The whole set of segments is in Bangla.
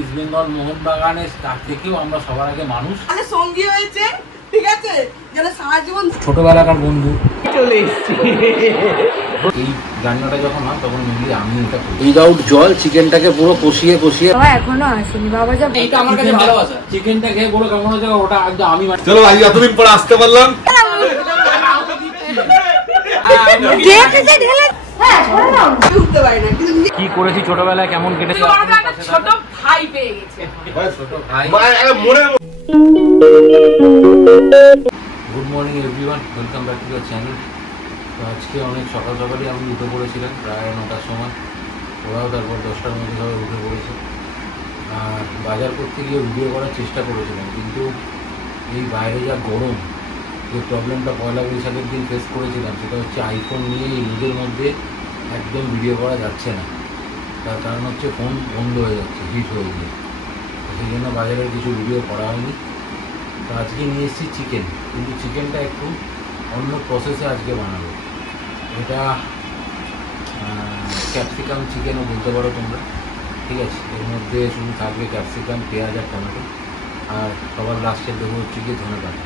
ইস্ট বেঙ্গল মোহনবাগানের তার থেকেও আমরা সবার আগে মানুষ সঙ্গী হয়েছে, ঠিক আছে, যারা সারা জীবন ছোটবেলাকার বন্ধু চলে এসেছি। এই রান্নাটা যখন হয় তখন মেনলি আমি এটা করি। উইদাউট জল চিকেনটাকে পুরো কষিয়ে কষিয়ে এখনো আসেনি বাবা, যা এটা আমার কাছে ভালোবাসা। চিকেনটা খেয়ে পুরো কেমন হয়েছে ওটা একদম আমি চলো আজ এতদিন পরে আসতে পারলাম। কি করেছি ছোটবেলায়, কেমন কেটেছে। ছোট ভাই পেয়ে গেছে। Good morning everyone, welcome back to the channel. তো আজকে অনেক সকাল সকালই আমি উঠে পড়েছিলাম, প্রায় 9টার সময়। ওরাও তারপর 10টার মধ্যে সবাই উঠে পড়েছে। আর বাজার করতে গিয়ে ভিডিও করার চেষ্টা করেছিলাম, কিন্তু এই বাইরে যা গরম, যে প্রবলেমটা পয়লা বৈশাখের দিন ফেস করেছিলাম সেটা হচ্ছে আইফোন নিয়ে এই রোদের মধ্যে একদম ভিডিও করা যাচ্ছে না। তার কারণ হচ্ছে ফোন বন্ধ হয়ে যাচ্ছে, হিট হয়ে গিয়ে। সেই জন্য বাজারের কিছু ভিডিও করা হয়নি। তো আজকে নিয়ে এসেছি চিকেন, কিন্তু চিকেনটা একটু অন্য প্রসেসে আজকে বানাবো। এটা ক্যাপসিকাম চিকেনও বলতে পারো তোমরা, ঠিক আছে। এর মধ্যে শুধু থাকবে ক্যাপসিকাম, পেঁয়াজ আর টমেটো, আর সবার লাস্টে দেবো হচ্ছে গিয়ে ধনেপাতা।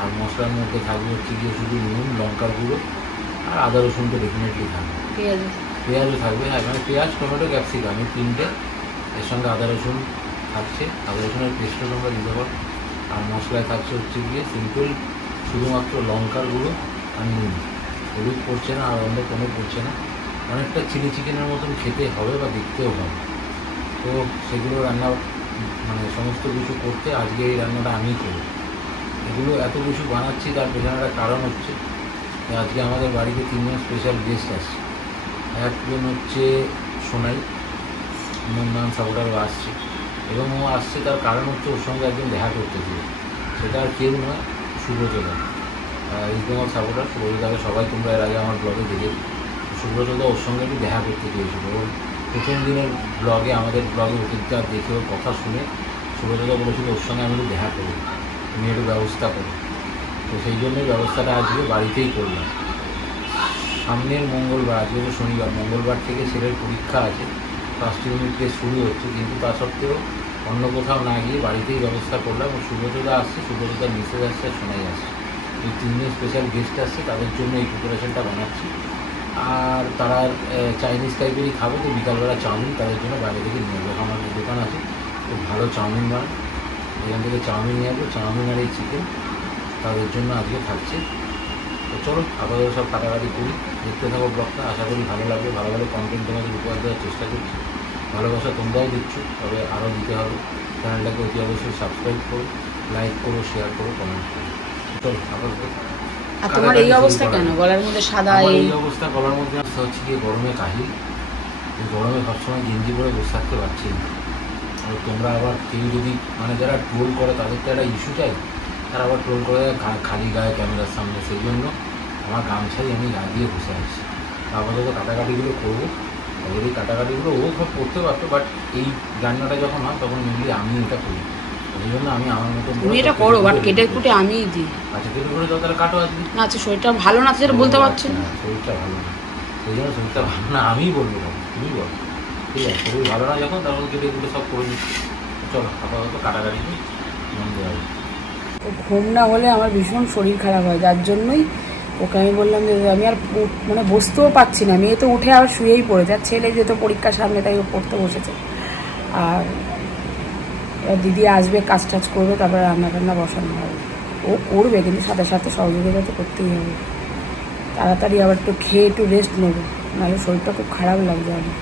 আর মশলার মধ্যে থাকবে হচ্ছে গিয়ে শুধু নুন, লঙ্কার গুঁড়ো আর আদা রসুন তো ডেফিনেটলি থাকবে, পেঁয়াজও থাকবে। হ্যাঁ, মানে পেঁয়াজ, টমেটো, ক্যাপসিকাম এই তিনটে, এর সঙ্গে আদা রসুন থাকছে, আদা রসুনের পেস্টও তোমরা দিতে পারো। আর মশলায় থাকছে হচ্ছে গিয়ে সিম্পল শুধুমাত্র লঙ্কার গুঁড়ো আর নুন, হলুদ পড়ছে না আর অন্য কোনো পড়ছে না। অনেকটা চিলি চিকেনের মতন খেতে হবে বা দেখতেও হবে। তো সেগুলো রান্না মানে সমস্ত কিছু করতে আজকে এই রান্নাটা আমিই করি। এগুলো এত কিছু বানাচ্ছি তার পেছনে একটা কারণ হচ্ছে আজকে আমাদের বাড়িতে 3 জন স্পেশাল গেস্ট আসছে। একজন হচ্ছে সোনাই, নাম সাপোর্টারও আসছে, এবং ও আসছে তার কারণ হচ্ছে ওর সঙ্গে একজন দেখা করতে গিয়ে। সেটা আর কেউ নয়, সুব্রতদা, ইস্ট বেঙ্গল সাপোর্টার। সুব্রতদাকে সবাই তোমরা এর আগে আমার ব্লগে দেখে। সুব্রতদা ওর সঙ্গে একটু দেখা করতে গিয়েছিল। ওর প্রথম দিনের ব্লগে, আমাদের ব্লগে ওটা দেখে ওর কথা শুনে সুব্রতদা বলেছিল ওর সঙ্গে আমি একটু দেখা করি, তুমি একটু ব্যবস্থা করো। তো সেই জন্যই ব্যবস্থাটা আজকে বাড়িতেই করলাম। সামনের মঙ্গলবার, আজকে তো শনিবার, মঙ্গলবার থেকে ছেলের পরীক্ষা আছে, ফার্স্ট ইউনিট টেস্ট শুরু হচ্ছে, কিন্তু তা সত্ত্বেও অন্য কোথাও না গিয়ে বাড়িতেই ব্যবস্থা করলাম। ও সুব্রতদা আসছে, সুব্রতদার মিসেস আসছে, আর শোনাই আসছে। এই 3 জন স্পেশাল গেস্ট আসছে, তাদের জন্য এই প্রিপারেশনটা বানাচ্ছি। আর তারা চাইনিজ টাইপেরই খাবে, তো বিকালবেলা চাউমিন তাদের জন্য বাইরে থেকে নিয়ে আসবো। আমার দোকান আছে, খুব ভালো চাউমিন বানায়, এখান থেকে চাউমিন নিয়ে আসবো। চাউমিন আর এই চিকেন তাদের জন্য আজকে থাকছে। তো চলো আপাতত সব কাটাকাটি করি, দেখতে থাকো ব্লগটা। আশা করি ভালো লাগবে, ভালো ভালো কন্টেন্ট তোমাদের উপহার দেওয়ার চেষ্টা করছি। ভালোবাসা তোমরাও দিচ্ছ, তবে আরও দিতে হবে। চ্যানেলটাকে অতি অবশ্যই সাবস্ক্রাইব করো, লাইক করো, শেয়ার করো, কমেন্ট করো। চলো আপাতত। আর তোমার এই অবস্থা কেন গলার মধ্যে সাদা? এই অবস্থা গলার মধ্যে হচ্ছে গিয়ে গরমে কাহিল। এই গরমে সবসময় গেঞ্জি পরে বসে থাকতে পারছি না। আর তোমরা আবার কেউ যদি মানে যারা ট্রোল করে তাদের তো একটা ইস্যু চাই, তারা আবার ট্রোল করে খালি গায়ে ক্যামেরার সামনে। সেই জন্য আমার গামছাই আমি গা দিয়ে বসে আসছি। আপাতত কাটাকাটিগুলো করবো। অলরেডি কাটাকাটিগুলো ও সব করতে পারতো, বাট এই রান্নাটা যখন হয় তখন মেনলি আমি এটা করি। সেই জন্য আমি আমার মতো তুমি এটা করো, বাট কেটে কুটে আমিই দিই। আচ্ছা, কেটে করে দাও তাহলে, কাটো আজকে। না আচ্ছা, শরীরটা ভালো না, সেটা বলতে পারছি না। শরীরটা ভালো না, সেই জন্য শরীরটা ভালো না আমিই বলবো, তুমি বলো। ঠিক আছে, শরীর ভালো না যখন, তখন কেটে কুটে সব করে দিচ্ছি। চলো আপাতত কাটাকাটি মন দেওয়া হবে। ঘুম না হলে আমার ভীষণ শরীর খারাপ হয়, যার জন্যই ওকে আমি বললাম যে আমি আর মানে বসতেও পারছি না। মেয়ে তো উঠে আবার শুয়েই পড়েছে, আর ছেলে যেহেতু পরীক্ষার সামনে তাই ও পড়তে বসেছে। আর দিদি আসবে, কাজ টাজ করবে, তারপরে রান্না টান্না বসানো হবে। ও করবে, কিন্তু সাথে সাথে সহযোগিতা তো করতেই হবে। তাড়াতাড়ি আবার একটু খেয়ে একটু রেস্ট নেবো, নাহলে শরীরটা খুব খারাপ লাগছে আমার।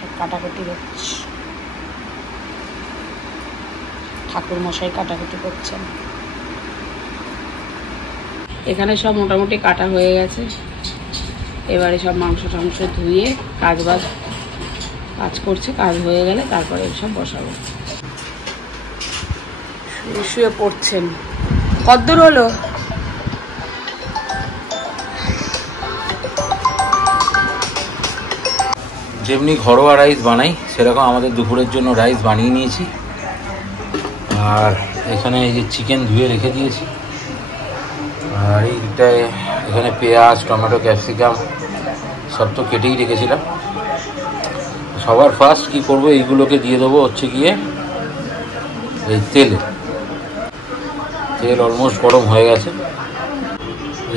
সব কাটাকুটি করছি, ঠাকুর মশাই কাটাকুটি করছেন। এখানে সব মোটামুটি কাটা হয়ে গেছে। এবারে সব মাংস টাংস ধুয়ে কাজ করছে, কাজ হয়ে গেলে তারপরে সব বসাবো। শুয়ে শুয়ে পড়ছেন। কদ্দূর হলো? যেমনি ঘরোয়া রাইস বানাই সেরকম আমাদের দুপুরের জন্য রাইস বানিয়ে নিয়েছি। আর এখানে এই যে চিকেন ধুয়ে রেখে দিয়েছি। আর এইটায় এখানে পেঁয়াজ, টমেটো, ক্যাপসিকাম সব তো কেটেই রেখেছিলাম। সবার ফার্স্ট কি করব, এইগুলোকে দিয়ে দেবো হচ্ছে গিয়ে এই তেলে। তেল অলমোস্ট গরম হয়ে গেছে,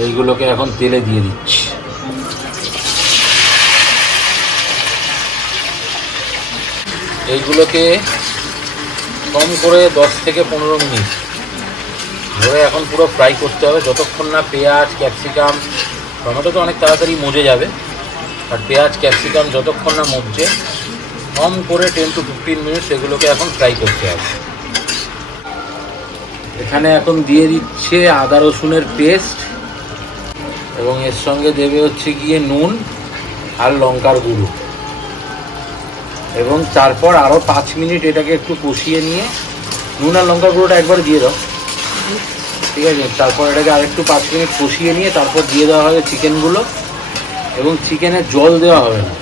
এইগুলোকে এখন তেলে দিয়ে দিচ্ছি। এইগুলোকে কম করে 10 থেকে 15 মিনিট ধরে এখন পুরো ফ্রাই করতে হবে, যতক্ষণ না পেঁয়াজ, ক্যাপসিকাম, টমেটো তো অনেক তাড়াতাড়ি মজে যাবে, আর পেঁয়াজ ক্যাপসিকাম যতক্ষণ না মজছে কম করে 10 to 15 মিনিট এগুলোকে এখন ফ্রাই করতে হবে। এখানে এখন দিয়ে দিচ্ছে আদা রসুনের পেস্ট, এবং এর সঙ্গে দেবে হচ্ছে গিয়ে নুন আর লঙ্কার গুঁড়ো, এবং তারপর আরও 5 মিনিট এটাকে একটু কষিয়ে নিয়ে, নুন আর লঙ্কার গুঁড়োটা একবার দিয়ে দাও, ঠিক আছে? তারপর এটাকে আরেকটু 5 মিনিট কষিয়ে নিয়ে তারপর দিয়ে দেওয়া হবে চিকেনগুলো, এবং চিকেনে জল দেওয়া হবে না,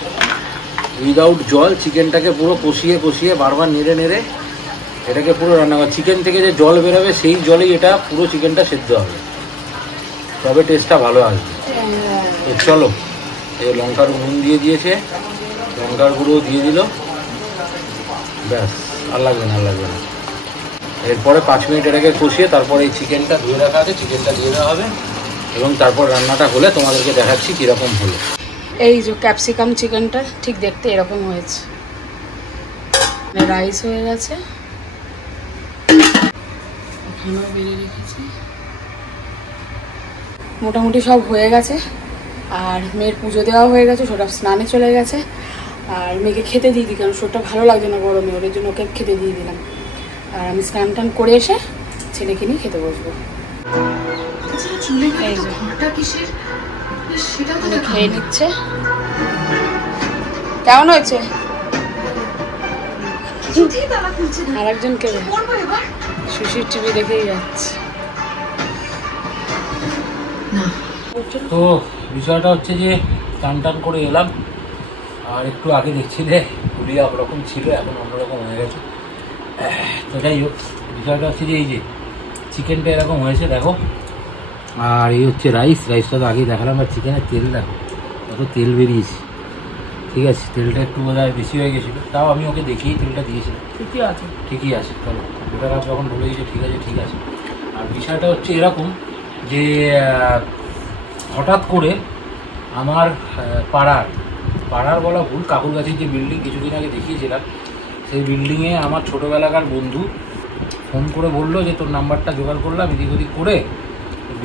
উইদাউট জল চিকেনটাকে পুরো কষিয়ে কষিয়ে বারবার নেড়ে নেড়ে এটাকে পুরো রান্না করা। চিকেন থেকে যে জল বেরোবে সেই জলেই এটা পুরো চিকেনটা সেদ্ধ হবে, তবে টেস্টটা ভালো আসবে। তো চলো, এই লঙ্কার নুন দিয়ে দিয়েছে, লঙ্কার গুঁড়ো দিয়ে দিল, ব্যাস, আর লাগবে না, আর লাগবে না। এরপরে 5 মিনিট এটাকে কষিয়ে তারপর এই চিকেনটা ধুয়ে রাখা আছে চিকেনটা দিয়ে দেওয়া হবে, এবং তারপর রান্নাটা হলে তোমাদেরকে দেখাচ্ছি কীরকম হলো। এই যে ক্যাপসিকাম চিকেনটা ঠিক দেখতে এরকম হয়েছে, রাইস হয়ে গেছে, এখানেও বেড়ে রেখেছি, মোটামুটি সব হয়ে গেছে। আর মেয়ের পুজো দেওয়া হয়ে গেছে, সেটা স্নানে চলে গেছে, আর মেয়েকে খেতে দিয়ে দিই, কারণ শরীরটা ভালো লাগছে না গরমে, ওর জন্য ওকে খেতে দিয়ে দিলাম। আর আমি স্নান টান করে এসে ছেলেকে নিয়ে খেতে বসবো। এই যে খেয়ে নিচ্ছে, কেমন হয়েছে? আর একজনকে সুশির টিভি দেখেই যাচ্ছে। তো বিষয়টা হচ্ছে যে টান টান করে এলাম, আর একটু আগে দেখছিলে পুরিয়া ওরকম ছিল, এখন অন্যরকম হয়ে গেছে। তো যাই হোক, বিষয়টা হচ্ছে যে এই যে চিকেনটা এরকম হয়েছে দেখো, আর এই হচ্ছে রাইসটা তো আগেই দেখালাম, আর চিকেনের তেল দেখো কত তেল বেরিয়েছে, ঠিক আছে? তেলটা একটু বোধহয় বেশি হয়ে গেছিলো, তাও আমি ওকে দেখিয়েই তেলটা দিয়েছিলাম, ঠিকই আছে। চলো, ওটা যখন বলে দিয়েছে ঠিক আছে। আর বিষয়টা হচ্ছে এরকম যে হঠাৎ করে আমার পাড়ার বলা ভুল, কাকুরগাছির যে বিল্ডিং কিছুদিন আগে দেখিয়েছিলাম, সেই বিল্ডিংয়ে আমার ছোটোবেলাকার বন্ধু ফোন করে বললো যে তোর নাম্বারটা জোগাড় করলাম এদিক ওদিক করে।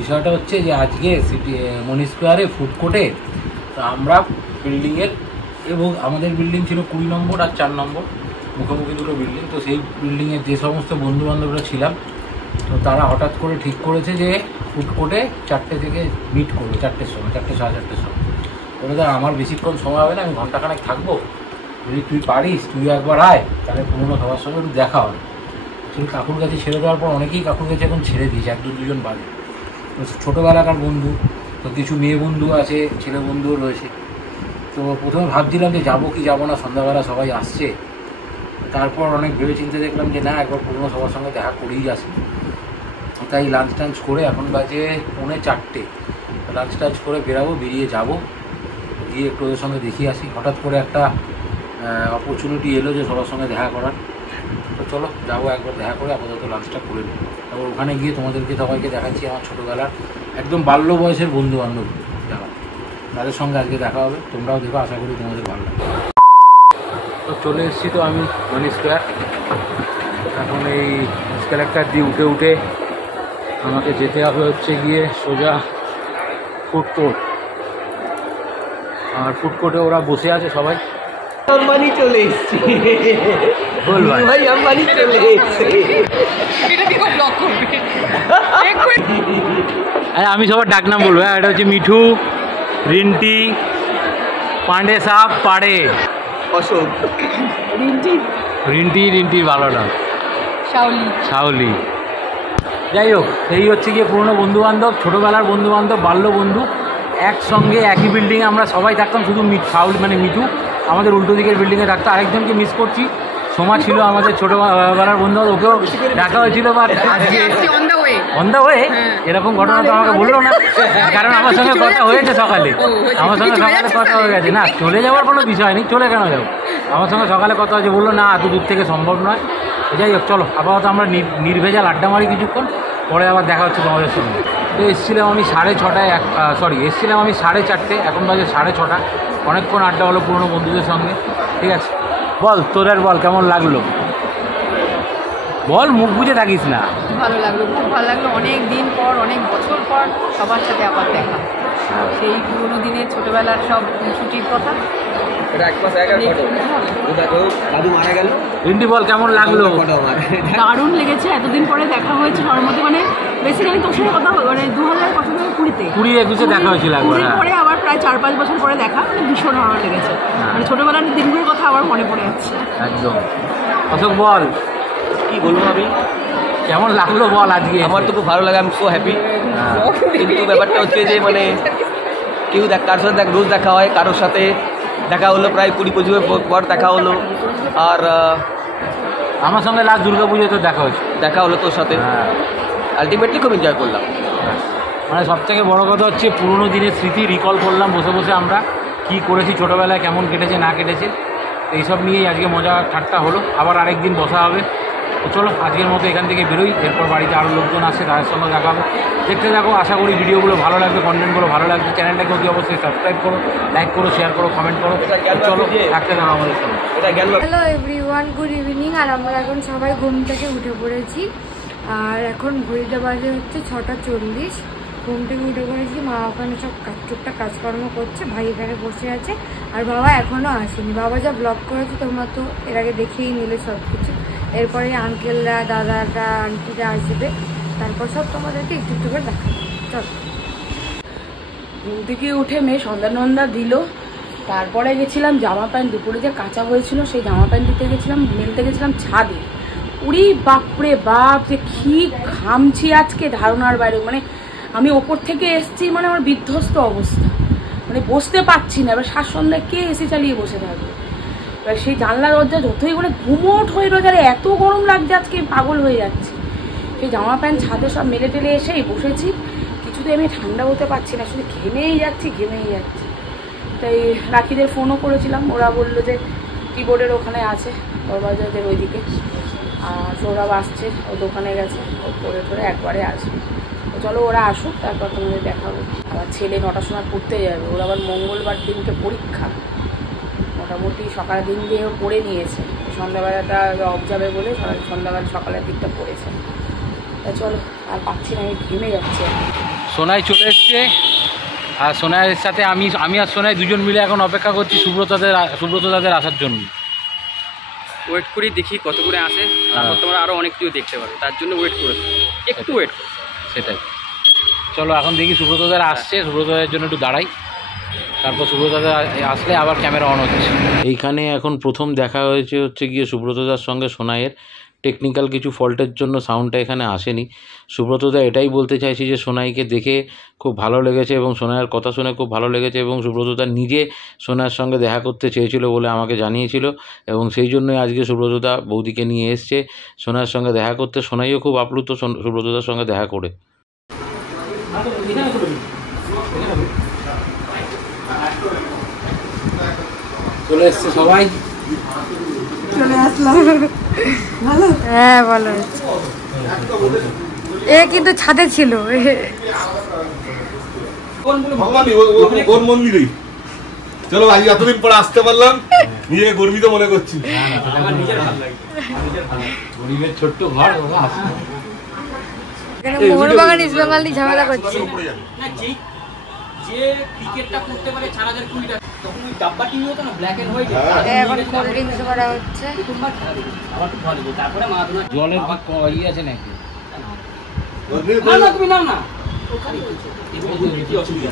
বিষয়টা হচ্ছে যে আজকে মনি স্কোয়ারে ফুড কোর্টে, তো আমরা বিল্ডিংয়ের, এবং আমাদের বিল্ডিং ছিল 20 নম্বর আর 4 নম্বর, মুখোমুখি দুটো বিল্ডিং। তো সেই বিল্ডিংয়ের যে সমস্ত বন্ধুবান্ধবরা ছিলাম, তো তারা হঠাৎ করে ঠিক করেছে যে ফুড কোর্টে 4টে থেকে মিট করবে, 4টের সময়, 4টে সাড়ে 4টের সময়। বলে দেখ আমার বেশিক্ষণ সময় হবে না, আমি ঘন্টাখানেক থাকবো, যদি তুই পারিস তুই একবার আয়, তাহলে পুরোনো সবার সঙ্গে একটু দেখা হবে। আসলে কাকুরগাছি ছেড়ে দেওয়ার পর অনেকেই কাকুরগাছি এখন ছেড়ে দিয়েছে, 1-2 জন বাদে। তো ছোটোবেলাকার বন্ধু, তো কিছু মেয়ে বন্ধু আছে, ছেলে বন্ধুও রয়েছে। তো প্রথমে ভাবছিলাম যে যাবো কি যাবো না, সন্ধ্যাবেলা সবাই আসছে। তারপর অনেক ভেবে চিন্তে দেখলাম যে না, একবার পুরোনো সবার সঙ্গে দেখা করেই আসি। তাই লাঞ্চ টাঞ্চ করে, এখন বাজে 3:45, লাঞ্চ টাঞ্চ করে বেরাবো, বেরিয়ে যাবো, গিয়ে একটু ওদের সঙ্গে দেখিয়ে আসি। হঠাৎ করে একটা অপরচুনিটি এলো যে সবার সঙ্গে দেখা করার, তো চলো যাবো একবার দেখা করে, আপাতত লাঞ্চটা করে নেব। তারপর ওখানে গিয়ে তোমাদেরকে সবাইকে দেখাচ্ছি আমার ছোটোবেলার একদম বাল্য বয়সের বন্ধুবান্ধব যারা, তাদের সঙ্গে আজকে দেখা হবে। তোমরাও দেখো, আশা করি তোমাদের ভালো লাগবে। তো চলে এসেছি তো আমি মনি স্কোয়ার। এখন এই এসকেলেটর দিয়ে উঠে আমাকে যেতে হবে হচ্ছে গিয়ে সোজা ফুড কোর্ট। আর ফুড কোর্টে ওরা বসে আছে সবাই। আম্বানি চলে এসেছি, বল ভাই আম্বানি চলে এসেছি। আমি সবার ডাকনাম বলবো, হ্যাঁ, এটা হচ্ছে মিঠু, রিন্টি, পান্ডে সাপ, পাড়ে, অশোক, রিন্টির ভালো নাম, শাওলি। যাই হোক, এই হচ্ছে গিয়ে পুরনো বন্ধুবান্ধব, ছোটোবেলার বন্ধুবান্ধব, বাল্য বন্ধু, একসঙ্গে একই বিল্ডিংয়ে আমরা সবাই থাকতাম। শুধু শাওলি মানে মিঠু আমাদের উল্টো দিকের বিল্ডিংয়ে থাকতো। আরেকজনকে মিস করছি, সোমা ছিল আমাদের ছোটোবেলার বন্ধু, ওকেও দেখা হয়েছিল, বা আজকে অন দ্য ওয়ে। এরকম ঘটনা তো আমাকে বললো না, কারণ আমার সঙ্গে কথা হয়েছে সকালে, আমার সঙ্গে সকালে কথা হয়ে গেছে। না, চলে যাওয়ার কোনো বিষয় নেই, চলে কেন যাবো, আমার সঙ্গে সকালে কথা হয়েছে, বললো না এত দূর থেকে সম্ভব নয়। যাই হোক চলো আপাতত আমরা নির্ভেজাল আড্ডা মারি কিছুক্ষণ, পরে আবার দেখা হচ্ছে তোমাদের সঙ্গে। তো এসেছিলাম আমি 6:30, এসেছিলাম আমি 4:30, এখন বাজে 6:30। অনেকক্ষণ আড্ডা হলো পুরনো বন্ধুদের সঙ্গে। ঠিক আছে, বল তোদের বল কেমন লাগলো, বল, মুখ বুঝে থাকিস না। ভালো লাগলো, খুব ভালো লাগলো। অনেক দিন পর, অনেক বছর পর সবার সাথে আবার দেখা, সেই পুরোনো দিনের ছোটবেলার সব ছুটির কথা। রিন্টি বল কেমন লাগলো? দারুণ লেগেছে, এতদিন পরে দেখা হয়েছে সবার মধ্যে। মানে বেসিক্যালি তোর সাথে কথা মানে 2021 দেখা হয়েছিল একবার, পরে আবার প্রায় 4-5 বছর পরে দেখা, মানে ভীষণ ভালো লেগেছে। মানে ছোটবেলার দিনগুলোর কথা আবার মনে পড়ে যাচ্ছে একদম। অশোক বল, কি বলবো আমি, কেমন লাগলো বল আজকে? আমার তো খুব ভালো লাগে, আমি সো হ্যাপি। কিন্তু ব্যাপারটা হচ্ছে যে মানে কেউ কারোর সাথে রোজ দেখা হয়, কারোর সাথে দেখা হলো প্রায় 20-25 পর দেখা হলো। আর আমার সঙ্গে লাস্ট দুর্গা পুজোয় তো দেখা হলো তোর সাথে। আলটিমেটলি খুব এনজয় করলাম। মানে সব থেকে বড় কথা হচ্ছে পুরোনো দিনের স্মৃতি রিকল করলাম বসে বসে, আমরা কি করেছি ছোটোবেলায়, কেমন কেটেছে না কেটেছে, এইসব নিয়েই আজকে মজা ঠাট্টা হলো। আবার আরেকদিন বসা হবে। তো চলো আজকের মতো এখান থেকে বেরোই, এরপর বাড়িতে আরও লোকজন আসছে, তাদের সঙ্গে দেখা হবে। দেখতে থাকো, আশা করি ভিডিওগুলো ভালো লাগবে, কন্টেন্টগুলো ভালো লাগবে। চ্যানেলটাকে অতি অবশ্যই সাবস্ক্রাইব করো, লাইক করো, শেয়ার করো, কমেন্ট করো। চলো থাকতে থাকো আমাদের সঙ্গে। Hello everyone, good evening. আর আমরা এখন সবাই ঘুম থেকে উঠে পড়েছি, আর এখন ঘড়িতে বাজে হচ্ছে 6:40। ঘুম থেকে উঠে পড়েছি, মা ওখানে সব টুকটাক কাজকর্ম করছে, ভাই এখানে বসে আছে, আর বাবা এখনও আসেনি। বাবা যা ব্লগ করেছে তোমরা তো এর আগে দেখেই নিলে সব কিছু। এরপরে আঙ্কেলরা, দাদারা, আন্টিরা আসবে, তারপর সব তোমাদেরকে একটু একটু করে দেখাবো। চল। ঘুম থেকে উঠে মেয়ে সন্ধ্যা দিল, তারপরে গেছিলাম জামা প্যান্ট, দুপুরে যে কাঁচা হয়েছিল সেই জামা প্যান্ট দিতে গেছিলাম, মেলতে গেছিলাম ছাদে। উড়ি বাপরে বাপ, যে কি ঘামছি আজকে ধারণার বাইরে। মানে আমি ওপর থেকে এসছি, মানে আমার বিধ্বস্ত অবস্থা, মানে বসতে পারছি না। এবার সন্ধ্যায় কে এসে চালিয়ে বসে থাকবে। এবার সেই জানলা দরজা যতই করে ঘুমোট হয়ে রয়েছে, আর এত গরম লাগছে আজকে, পাগল হয়ে যাচ্ছে। সেই জামা প্যান্ট ছাদে সব মেলে টেলে এসেই বসেছি, কিছুতে আমি ঠান্ডা হতে পারছি না, শুধু ঘেমেই যাচ্ছি। তাই রাখিদের ফোনও করেছিলাম, ওরা বললো যে কিবোর্ডের ওখানে আছে, দরবাজাদের ওইদিকে, আর সৌরভ আসছে, ও দোকানে গেছে, ও করে ধরে একবারে আসবে। তো চলো ওরা আসুক, তারপর তোমাদের দেখাবো। আবার ছেলে 9টার সময় পড়তে যাবে, ওর আবার মঙ্গলবার দিনকে পরীক্ষা। মোটামুটি সকালের দিন দিয়ে পড়ে নিয়েছে, সন্ধ্যাবেলাটা অফ যাবে বলে সকালের দিকটা পড়েছে। তা চলো, আর পাচ্ছি না, আমি ঘেমে যাচ্ছি। সোনাই চলে এসছে, আর সোনাইয়ের সাথে আমি আর সোনাই দুজন মিলে এখন অপেক্ষা করছি সুব্রত দাদের আসার জন্য। ওয়েট করি, দেখি কত করে আসে, তারপর তোমরা আরও অনেক কিছু দেখতে পাবে, তার জন্য ওয়েট করেছি, একটু ওয়েট করো। সেটাই, চলো এখন দেখি সুব্রত দাদা আসছে, সুব্রত দাদের জন্য একটু দাঁড়াই, তারপর সুব্রত দাদা আসলে আবার ক্যামেরা অন হচ্ছে। এইখানে এখন প্রথম দেখা হচ্ছে গিয়ে সুব্রত দার সঙ্গে সোনাইয়ের। টেকনিক্যাল কিছু ফল্টের জন্য সাউন্ডটা এখানে আসেনি। সুব্রতদা এটাই বলতে চাইছি যে সোনাইকে দেখে খুব ভালো লেগেছে এবং সোনাইয়ের কথা শুনে খুব ভালো লেগেছে, এবং সুব্রতদা নিজে সোনাইয়ের সঙ্গে দেখা করতে চেয়েছিল বলে আমাকে জানিয়েছিল, এবং সেই জন্যই আজকে সুব্রতদা বৌদিকে নিয়ে এসছে সোনাইয়ের সঙ্গে দেখা করতে। সোনাইও খুব আপ্লুত সুব্রতদার সঙ্গে দেখা করে। চলে এসছে সবাই, চলে আসলাম। ভালো? হ্যাঁ ভালো। এ কিন্তু ছাদে ছিল। চলো আজ এতদিন পরে আসতে পারলাম, নিজে গর্বিত মনে করছি। গরিবের ছোট্ট ঘর, মোহনবাগান ইস্ট বেঙ্গল নিয়ে ঝামেলা করছে। যে ক্রিকেটটা করতে পারে 4020 টাকা, তখন ওই ডাব্বা টিভি হতো না, ব্ল্যাক এন্ড হোয়াইট। এখন কোল্ড ড্রিঙ্কস করা হচ্ছে। প্রথমবার খেলা দেখি, আমার খুব ভালো লাগে। তারপরে মারাদোনা। জলের ইয়ে আছে নাকি? না তুমি নাও না, ওখানে কি অসুবিধা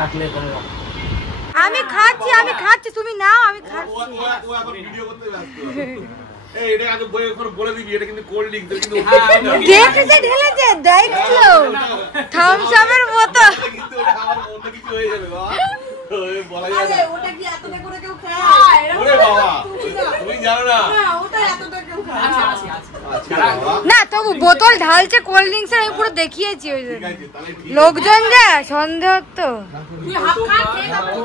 রাখলে করে রাখো। আমি খাচ্ছি, তুমি নাও, আমি খাচ্ছি। ও এখন ভিডিও করতে ব্যস্ত। এই এটা আগে বই এখন বলে দিবি, এটা কিন্তু কোল্ড ড্রিঙ্কস, এটা কিন্তু দেখেছে ঢেলেছে, দেখছো থামস আপের বোতল। কিন্তু ওটা আমার অন্য কিছু হয়ে যাবে বাবা, ওই বলা যায় না। ওটা কি এতটা করে কেউ খায়? ওরে বাবা, তুমি জানো না। না, ওটা এতটা কেউ খায়। আচ্ছা বাবা, না তবু বোতল ঢালছে কোল্ড ড্রিঙ্কস, আমি পুরো দেখিয়েছি ওই জন্য। ঠিক আছে তাহলে ঠিক আছে। লোকজন যা সন্দেহ তো। তুই হাফ খা, খেয়ে তারপর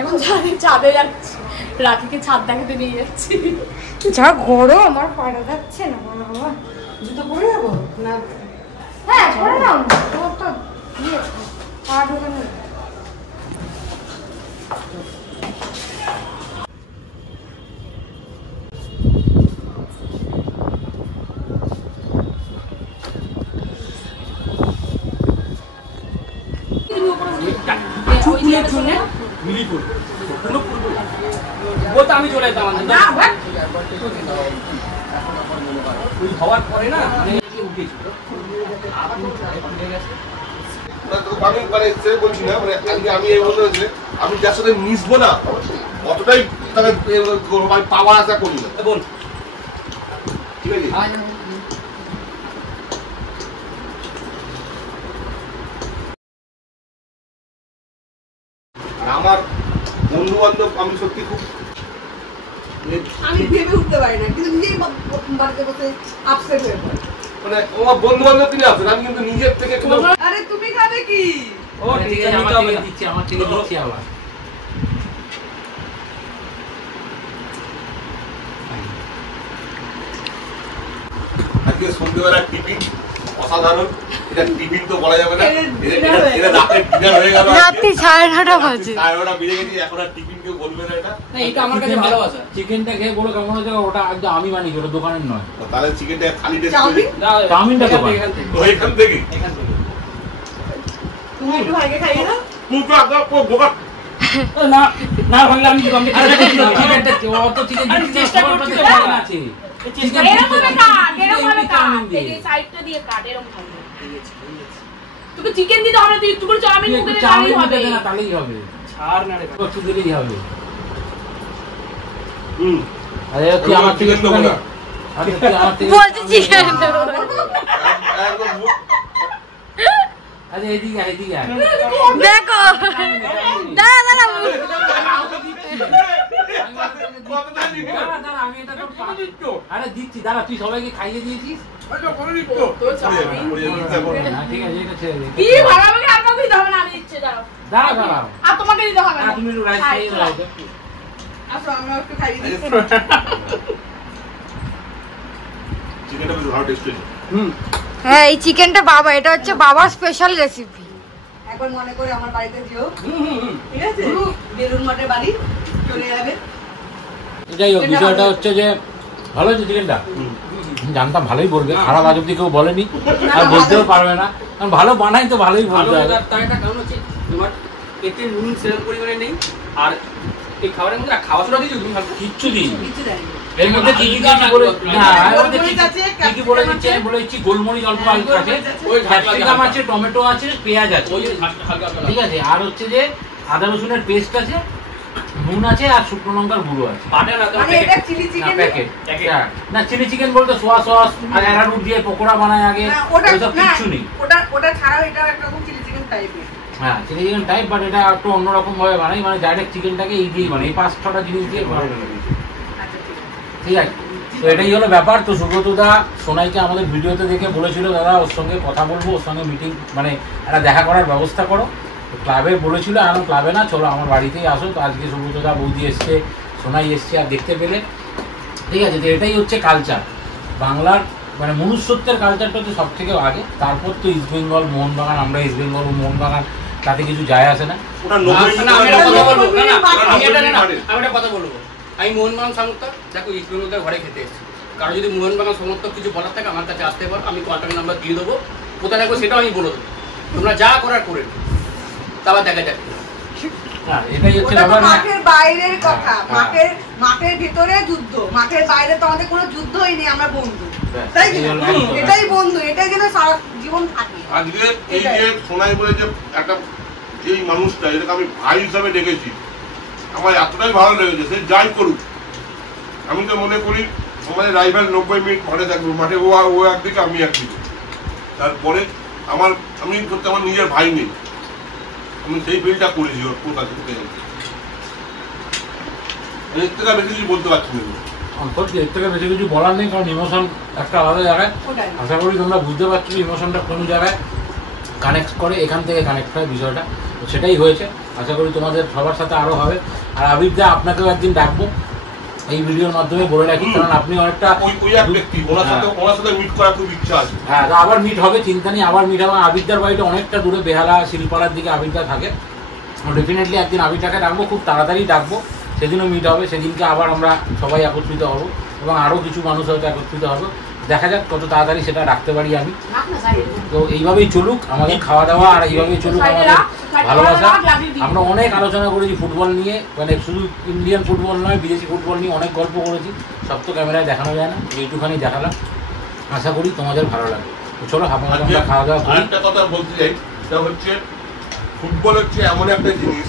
এখন ছাদে যাচ্ছি, রাখিকে ছাদ দেখাতে নিয়ে যাচ্ছি। যা গরম আমার পাড়া যাচ্ছে না বাবা। জুতো পরে যাবো না? হ্যাঁ পরে নাও না, তোমার তো ইয়ে পা ঢোকানো। বলতে আমি চলে যেতাম হওয়ার পরে না বলছি না মানে আজকে আমি এই বলতে হচ্ছে আমি যার সাথে মিশবো না অতটাই তাকে পাওয়ার আশা করি না। বল ঠিক আছে আমার বন্ধু বান্ধব আমি সত্যি খুব আমি ভেবে উঠতে পারি না, কিন্তু নিজেই বাড়িতে বসে আপসেট হয়ে পড়ে। মানে আমার বন্ধু বান্ধব তিনি আছেন, আমি কিন্তু নিজের থেকে কোনো আরে তুমি খাবে কি? ও ঠিক আছে আমার থেকে দিচ্ছি আবার। আজকে সন্ধ্যেবেলা টিফিন অসাধারণ। এটা টিফিন তো বলা যাবে না, এটা রাতের ডিনার হয়ে গেল। রাত্রি 9:30 বাজে। 9:30 বেজে গেছে, এখন আর টিফিন কেউ বলবে না এটা। না এটা আমার কাছে ভালোবাসা। চিকেনটা খেয়ে বলো কেমন হচ্ছে, ওটা একদম আমি বানিয়েছি, ওটা দোকানের নয়। তাহলে চিকেনটা খালি টেস্ট চাউমিন? চাউমিনটা তো এখান থেকে তুমি একটু ভাইকে খাইয়ে দাও। মুখে আগে বোকা না না ভাঙলে আমি কি কমপ্লিট চিকেনটা অত চিকেন চেষ্টা করছি তো ভালো আছে। এরকম ভাবে কাট, এরকম ভাবে কাট, এই যে সাইডটা দিয়ে কাট, এরকম ভাবে। তোকে চিকেন দিতে হবে না, তুই একটু করে চাউমিন মুখে দিলে তাহলেই হবে। না তাহলেই হবে, ছাড় না রে একটু দিলেই হবে। আরে তুই আমার থেকে একটু দেবো না। আরে তুই আমার থেকে বলছি চিকেন দেবো। একদম আরে এদিকে আয়, এদিকে আয়। দেখো দাঁড়া দাঁড়া দাঁড়া, আমি এটা তোর আরে দিচ্ছি, দাঁড়া, তুই সবাইকে খাইয়ে দিয়েছিস। তোর চাউমিন না, ঠিক আছে, এটা ছেড়ে দে। কি ভাগাভাগি আর কাউকে দিতে হবে না, আমি দিচ্ছি, দাঁড়াও। দাঁড়া দাঁড়া, আর তোমাকে দিতে হবে না। তুমি একটু রাইস খেয়ে দাও। আসো আমরা একটু খাইয়ে দিই। চিকেনটা বেশ ভালো টেস্ট হয়েছে। হ্যাঁ এই চিকেনটা বাবা, এটা হচ্ছে বাবার স্পেশাল রেসিপি। একবার মনে করে আমার বাড়িতে যেও, ঠিক আছে? বেলুন মঠের বাড়ি চলে যাবে। যাই হোক, বিষয়টা হচ্ছে যে ভালো হয়েছে চিকেনটা। জানতাম ভালোই বলবে, খারাপ আজ অব্দি কেউ বলেনি, আর বলতেও পারবে না, কারণ ভালো বানাই তো ভালোই ভালো বলতে হবে। তার একটা কারণ হচ্ছে তোমার এতে নুন সেরকম পরিমাণে নেই, আর এই খাবারের মধ্যে খাওয়া সোডা দিয়েছি তুমি কিচ্ছু দিই কিছু দেয়নি। এর মধ্যে কি কি দিয়েছি বলে না, এর মধ্যে গোলমরিচ আছে, কি কি বলে দিচ্ছি, আমি বলে দিচ্ছি গোলমরিচ অল্প হালকা আছে, ওই ক্যাপসিকাম আছে, টমেটো আছে, পেঁয়াজ আছে, ওই হালকা হালকা ঠিক আছে, আর হচ্ছে যে আদা রসুনের পেস্ট আছে, নুন আছে, আর শুকনো লঙ্কার গুঁড়ো আছে। বাটার মানে এটা চিলি না চিকেন প্যাকেট, না চিলি চিকেন বলতে সোয়া সস আর অ্যারারুট দিয়ে পকোড়া বানায় আগে, না, ওটা ওইসব না, কিচ্ছু নেই। ওটা ছাড়াও এটা একটা রকম চিলি চিকেন টাইপের। হ্যাঁ চিলি চিকেন টাইপ, বাট এটা একটু অন্যরকম ভাবে বানাই, মানে ডাইরেক্ট চিকেনটাকে এই দিয়েই বানাই, এই 5-6টা জিনিস দিয়ে বানাই। আচ্ছা ঠিক আছে। ঠিক আছে, তো এটাই হলো ব্যাপার। তো সুব্রতদা সোনাইকে আমাদের ভিডিওতে দেখে বলেছিল, দাদা ওর সঙ্গে কথা বলবো, ওর সঙ্গে মিটিং মানে একটা দেখা করার ব্যবস্থা করো। ক্লাবে বলেছিল, এখন ক্লাবে না, চলো আমার বাড়িতেই আসো। তো আজকে সুব্রতদা, বৌদি এসছে, সোনাই এসছে, আর দেখতে পেলে। ঠিক আছে, তো এটাই হচ্ছে কালচার বাংলার, মানে মনুষ্যত্বের কালচারটা তো সব থেকে আগে, তারপর তো ইস্ট বেঙ্গল, মোহনবাগান। আমরা ইস্ট বেঙ্গল ও মোহনবাগান, তাতে কিছু যায় আসে না। ওটা না আমি একটা কথা বলবো, না না আমি এটা আমি একটা কথা বলবো। আমি মোহনবাগান সমর্থক, দেখো ইস্ট বেঙ্গলদের ঘরে খেতে এসেছি, কারণ যদি মোহনবাগান সমর্থক কিছু বলার থাকে আমার কাছে আসতে পারো, আমি কন্ট্যাক্ট নাম্বার দিয়ে দেবো, কোথায় থাকবো সেটাও আমি বলে দেবো, তোমরা যা করার করে নেবে। তারপর দেখা যাক। হ্যাঁ এটাই হচ্ছে ওটা তো ব্যাপার। মাঠের বাইরের কথা, হ্যাঁ। মাঠের ভিতরে যুদ্ধ, মাঠের বাইরে তো আমাদের কোনো যুদ্ধই নেই, আমরা বন্ধু, ব্যাস, তাই কি এই না? হলো একদম। এটাই বন্ধু, এটাই যেন সারা জীবন থাকে। আজকে এই যে সোনাই বলে যে একটা এই মানুষটা, এটাকে আমি ভাই হিসাবে ডেকেছি, আমার এতটাই ভালো লেগেছে। সে যাই করুক, আমি তো মনে করি আমাদের রাইভাল 90 মিনিট মাঠে থাকবো, মাঠে ও একদিকে আমি একদিকে। তারপরে আমি সত্যি আমার নিজের ভাই নেই, আমি সেই ফিলটা করেছি ওর কোথা থেকে। এর থেকে বেশি কিছু বলতে পারছি না। অন্তত এর থেকে বেশি কিছু বলার নেই, কারণ ইমোশন একটা আলাদা জায়গায়। ওটাই। আশা করি তোমরা বুঝতে পারছো ইমোশনটা কোন জায়গায় কানেক্ট করে, এখান থেকে কানেক্ট হয় বিষয়টা, তো সেটাই হয়েছে। আশা করি তোমাদের সবার সাথে আরও হবে। আর আবিরদা আপনাকেও একদিন ডাকবো এই ভিডিওর মাধ্যমে বলে রাখি, কারণ আপনি অনেকটা ওনার সাথে মিট করার খুব ইচ্ছা আছে। হ্যাঁ, আবার মিট হবে, চিন্তা নেই, আবার মিট হবে। আবিরদার বাড়িটা অনেকটা দূরে, বেহালা শিলপাড়ার দিকে আবিরদা থাকে। ডেফিনেটলি একদিন আবিরটাকে ডাকবো, খুব তাড়াতাড়ি ডাকবো, সেদিনও মিট হবে। সেদিনকে আবার আমরা সবাই একত্রিত হব এবং আরও কিছু মানুষ হয়তো একত্রিত হবে। দেখা যাক কত তাড়াতাড়ি সেটা রাখতে পারি আমি। তো এইভাবেই চলুক আমাদের খাওয়া দাওয়া, আর এইভাবেই চলুক আমাদের ভালোবাসা। আমরা অনেক আলোচনা করেছি ফুটবল নিয়ে, মানে শুধু ইন্ডিয়ান ফুটবল নয়, বিদেশি ফুটবল নিয়ে অনেক গল্প করেছি। সব তো ক্যামেরায় দেখানো যায় না, এইটুখানি দেখালাম। আশা করি তোমাদের ভালো লাগে। তো চলো আমরা খাওয়া দাওয়া করি। একটা কথা বলতে চাই, সেটা হচ্ছে ফুটবল হচ্ছে এমন একটা জিনিস,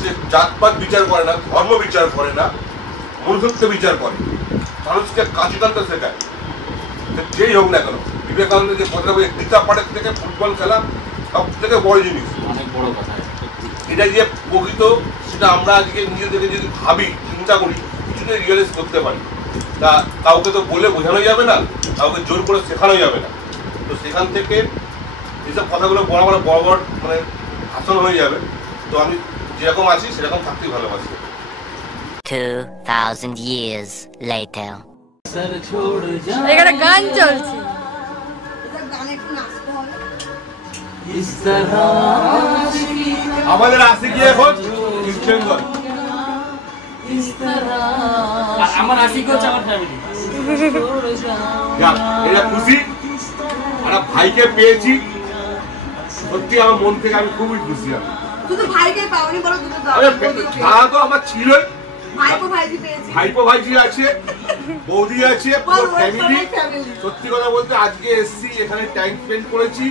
সে জাতপাত বিচার করে না, ধর্ম বিচার করে না, মনুষ্যত্ব বিচার করে, মানুষকে কাছে টানতে শেখায়। যেই হোক না কেন, বিবেকানন্দ যে কথাটা বলে, গীতা পাঠের থেকে ফুটবল খেলা সব থেকে বড় জিনিস, অনেক বড় কথা। এটা যে প্রকৃত, সেটা আমরা আজকে নিজেদেরকে যদি ভাবি, চিন্তা করি, কিছুতেই রিয়েলাইজ করতে পারি। তা কাউকে তো বলে বোঝানো যাবে না, কাউকে জোর করে শেখানো যাবে না। তো সেখান থেকে এইসব কথাগুলো বড় বড় মানে ভাষণ হয়ে যাবে। তো আমি যেরকম আছি সেরকম থাকতেই ভালোবাসি। 2000 years later. এখানে গান চলছে। আমাদের আশিকি এখন ইস্ট বেঙ্গল, আমার আশিক হচ্ছে আমার ফ্যামিলি। এটা খুশি, একটা ভাইকে পেয়েছি, সত্যি আমার মন থেকে আমি খুবই খুশি। শুধু ভাইকে পাওনি, বলো দুটো দাদা তো আমার ছিলই, ভাইপো ভাইজি পেয়েছি, ভাইপো ভাইজি আছে, বৌদি আছে, ফ্যামিলি। সত্যি কথা বলতে আজকে এসছি, এখানে টাইম স্পেন্ড করেছি,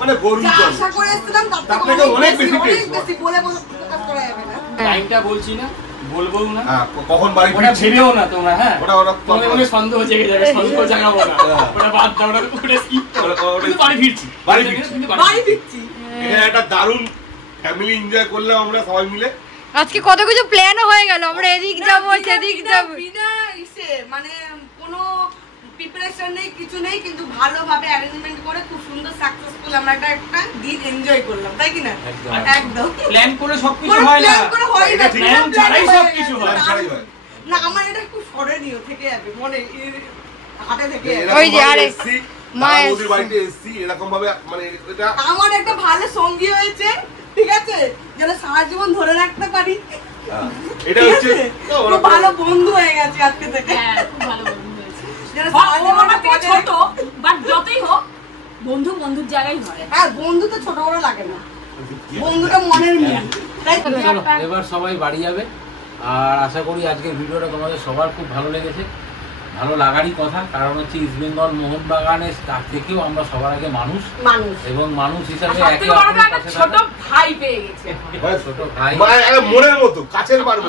মানে গর্বিত। আশা করে এসেছিলাম তার থেকে অনেক বেশি পেয়েছি। বলে প্রকাশ করা যাবে না। টাইমটা বলছি না, বলবো না, কখন বাড়ি ওটা ভেবেও না তোমরা। হ্যাঁ, ওটা তোমাদের মনে সন্দেহ জেগে যাবে, সন্দেহ জাগাবো না, ওটা বাদ দাও, ওটা স্কিপ করো। কিন্তু বাড়ি ফিরছি, বাড়ি ফিরছি। এখানে একটা দারুণ ফ্যামিলি এনজয় করলাম আমরা সবাই মিলে। আজকে কত কিছু প্ল্যানও হয়ে গেল, আমরা এদিক যাব সেদিক যাব, বিনা ইসে মানে কোনো প্রিপারেশন নেই, কিছু নেই, কিন্তু ভালোভাবে অ্যারেঞ্জমেন্ট করে খুব সুন্দর সাকসেসফুল আমরা একটা দিন এনজয় করলাম, তাই কি না? একদম প্ল্যান করে সবকিছু হয় না, প্ল্যান ছাড়াই সবকিছু হয় না। আমার এটা খুব স্মরণীয় থেকে যাবে মনে, হাতে থেকে ওই যে আরে মায়ের বাড়িতে এসেছি এরকম ভাবে, মানে এটা আমার একটা ভালো সঙ্গী হয়েছে, ঠিক আছে, যেন সারা জীবন ধরে রাখতে পারি। এটা হচ্ছে ভালো বন্ধু হয়ে গেছে আজকে থেকে। খুব ভালো বন্ধু হয়েছে, ছোট বাট যতই হোক বন্ধু বন্ধুর জায়গায় হয়। হ্যাঁ, বন্ধু তো ছোট বড় লাগে না, বন্ধুটা মনের মিল। এবার সবাই বাড়ি যাবে, আর আশা করি আজকের ভিডিওটা তোমাদের সবার খুব ভালো লেগেছে। ভালো লাগারই কথা, কারণ হচ্ছে ইস্ট বেঙ্গল মোহনবাগানের তার থেকেও আমরা সবার আগে মানুষ, এবং মানুষ হিসাবে একে অপরের কাছে ছোট ভাই পেয়ে গেছে, ছোট ভাই, মনের মতো কাছের মানুষ,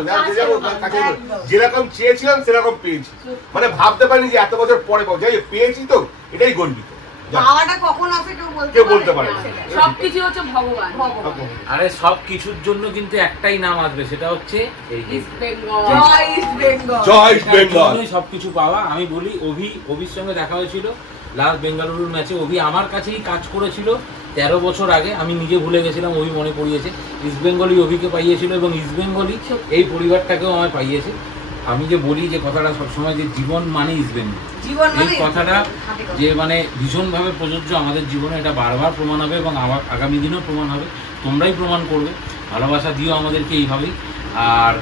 যেরকম চেয়েছিলাম সেরকম পেয়েছি। মানে ভাবতে পারিনি যে এত বছর পরে যাই পেয়েছি, তো এটাই গর্বিত। পাওয়াটা কখন আসে কেউ বলতে পারে না, সবকিছু হচ্ছে ভগবান। আরে সব কিছুর জন্য কিন্তু একটাই নাম আসবে, সেটা হচ্ছে ইস্ট বেঙ্গল। জয় ইস্ট বেঙ্গল, জয় ইস্ট বেঙ্গল। সবকিছু পাওয়া। আমি বলি অভির সঙ্গে দেখা হয়েছিল লাস্ট বেঙ্গালুরুর ম্যাচে। অভি আমার কাছেই কাজ করেছিল 13 বছর আগে, আমি নিজে ভুলে গেছিলাম, অভি মনে পড়িয়েছে। ইস্ট বেঙ্গলই অভিকে পাইয়েছিল, এবং ইস্ট বেঙ্গলই এই পরিবারটাকেও আমায় পাইয়েছে। আমি যে বলি যে কথাটা সবসময়, যে জীবন মানে ইস্ট বেঙ্গল, এই কথাটা যে মানে ভীষণভাবে প্রযোজ্য আমাদের জীবনে। এটা বারবার প্রমাণ হবে এবং আগামী দিনেও প্রমাণ হবে, তোমরাই প্রমাণ করবে। ভালোবাসা দিও আমাদেরকে এইভাবেই। আর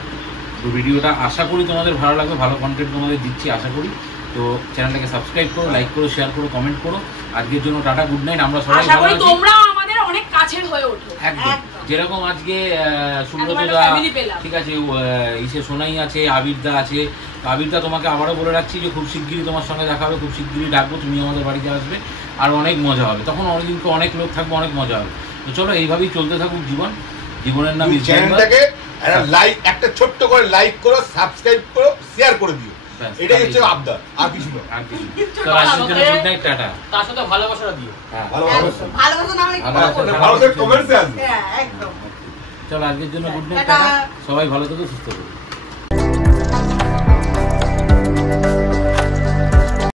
ভিডিওটা আশা করি তোমাদের ভালো লাগবে, ভালো কন্টেন্ট তোমাদের দিচ্ছি আশা করি। তো চ্যানেলটাকে সাবস্ক্রাইব করো, লাইক করো, শেয়ার করো, কমেন্ট করো। আজকের জন্য টাটা, গুড নাইট। আমরা সবাই ভালো আছি, তোমরা আমাদের অনেক কাছের হয়ে ওঠো। একদম যেরকম আজকে সুব্রতদা, ঠিক আছে, ইসে সোনাই আছে, আবিরদা আছে। আবিরদা তোমাকে আবারও বলে রাখছি যে খুব শিগগিরই তোমার সঙ্গে দেখা হবে, খুব শিগগিরই ডাকবো, তুমি আমাদের বাড়িতে আসবে, আর অনেক মজা হবে। তখন অনেকদিনকে অনেক লোক থাকবে, অনেক মজা হবে। তো চলো এইভাবেই চলতে থাকুক জীবনের নাম ইস্ট বেঙ্গল। চ্যানেলটাকে লাইক, একটা ছোট্ট করে লাইক করো, সাবস্ক্রাইব করো, শেয়ার করে দিও, এটাই হচ্ছে আবদার, আর কিছু না। তো আজকের জন্য গুড নাইট, টাটা। তার সাথে ভালোবাসাটা দিও, ভালোবাসা না ভালোবাসা কমেন্টসে আসবে। হ্যাঁ, একদম। চলো আজকের জন্য গুড নাইট, টাটা। সবাই ভালো থেকো, সুস্থ থেকো।